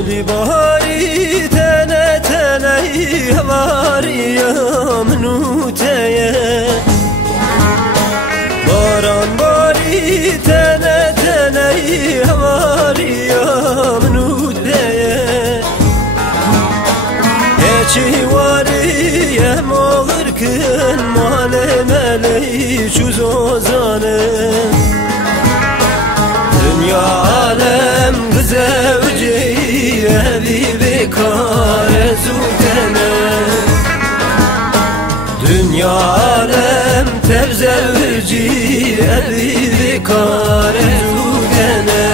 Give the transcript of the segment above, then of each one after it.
شلی باری تنه تنه هواریم نوته باران باری تنه تنه هواریم نوته هچی واریم آغر کن مال ملی چوز آزانه dünya alem zevci evi bekar zutene dünya alem tevzevci evi bekar zutene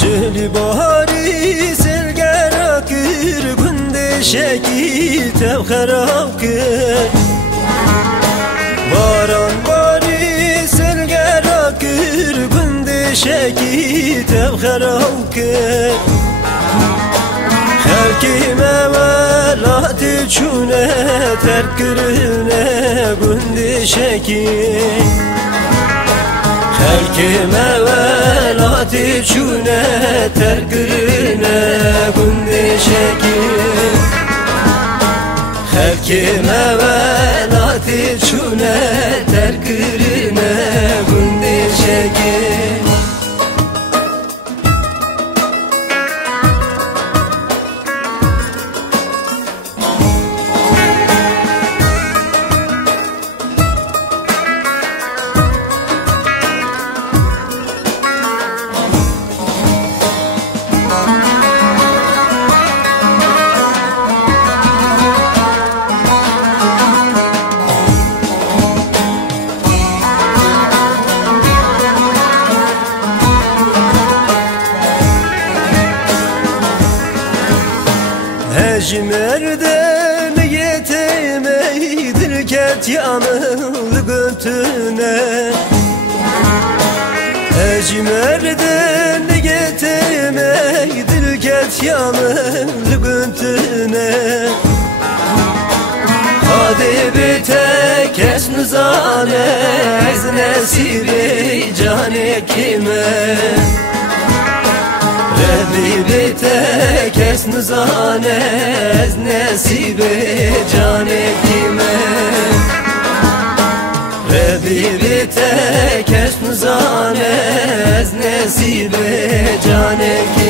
Şeli bahari selger akır günde şeki tevher akır Baran bari selger akır günde şeki tevher akır Herkime velatı çune terkirine günde şeki Herkime velatı çune terkirine günde şekil Herkime velatı çune terkirine günde şekil Ejmer'den yetemeydir ket yanıl götüne Ejmer'den yetemeydir ket yanıl götüne Hadi bite kes nizane ez nesibi cane kime Rebibite kes nizane ez nesibe cane kime Rebibite kes nizane ez nesibe cane kime